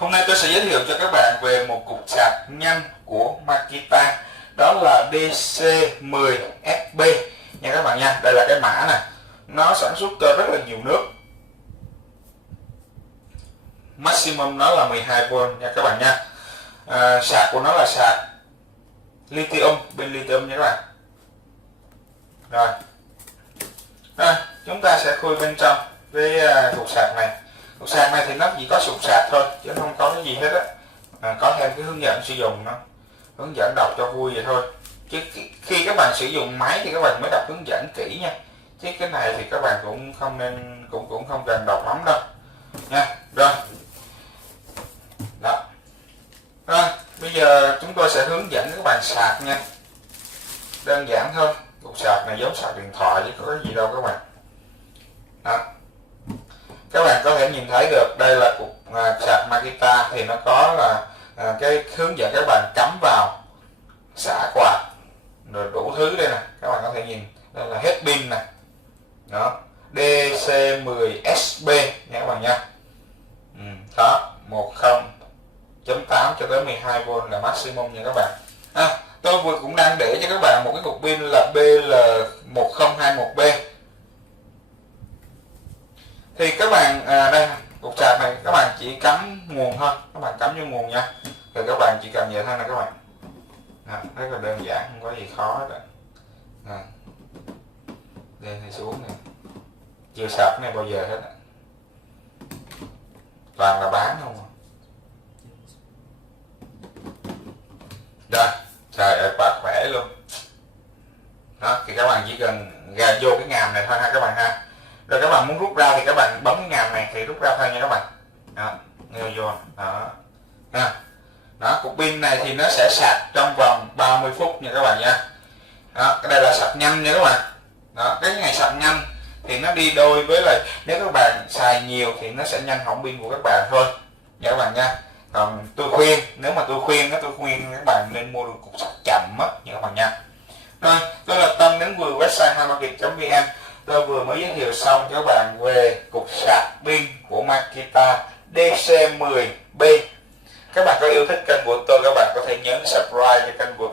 Hôm nay tôi sẽ giới thiệu cho các bạn về một cục sạc nhanh của Makita, đó là DC10SB nha các bạn nha. Đây là cái mã này, nó sản xuất rất là nhiều nước, maximum nó là 12V nha các bạn nha. Sạc của nó là sạc lithium, pin lithium nha các bạn. Rồi chúng ta sẽ khui bên trong cái cục sạc này. Cục sạc này thì nó chỉ có sụp sạc thôi chứ không có cái gì hết á. Có thêm cái hướng dẫn sử dụng, nó hướng dẫn đọc cho vui vậy thôi, chứ khi các bạn sử dụng máy thì các bạn mới đọc hướng dẫn kỹ nha, chứ cái này thì các bạn cũng không nên, cũng không cần đọc lắm đâu nha. Rồi đó, rồi bây giờ chúng tôi sẽ hướng dẫn các bạn sạc nha. Đơn giản thôi, cục sạc này giống sạc điện thoại chứ có gì đâu các bạn. Đó, các bạn có thể nhìn thấy được đây là cục sạc Makita, thì nó có là cái hướng dẫn các bạn cắm vào, xả quạt rồi đủ thứ đây nè, các bạn có thể nhìn đây là hết pin nè. Đó, DC10SB nha các bạn nha. Đó, 10.8 cho tới 12V là maximum nha các bạn. Tôi vừa cũng đang để cho các bạn một cái cục pin là BL1021B. Thì các bạn đây cục sạc này các bạn chỉ cắm nguồn thôi, các bạn cắm vô nguồn nha. Rồi các bạn chỉ cần vậy thôi nè các bạn. Rất là đơn giản, không có gì khó hết. Lên hay xuống này, chưa sạc này bao giờ hết, toàn là bán không. Rồi, trời ơi quá khỏe luôn. Đó, thì các bạn chỉ cần gà vô cái ngàm này thôi ha các bạn ha. Rồi các bạn muốn rút ra thì các bạn bấm cái ngàm này thì rút ra thôi nha các bạn. Đó, nêu vô. Đó, cục pin này thì nó sẽ sạc trong vòng 30 phút nha các bạn nha. Đó, cái đây là sạc nhanh nha các bạn. Đó, cái này sạc nhanh thì nó đi đôi với lại nếu các bạn xài nhiều thì nó sẽ nhanh hỏng pin của các bạn thôi nha các bạn nha. Còn tôi khuyên, nếu mà tôi khuyên các bạn nên mua được cục sạc chậm á nha các bạn nha. Rồi, tôi là Tâm đến từ website hamarket.vn. Tôi vừa mới giới thiệu xong cho các bạn về cục sạc pin của Makita DC10B. Các bạn có yêu thích kênh của tôi, các bạn có thể nhấn subscribe cho kênh của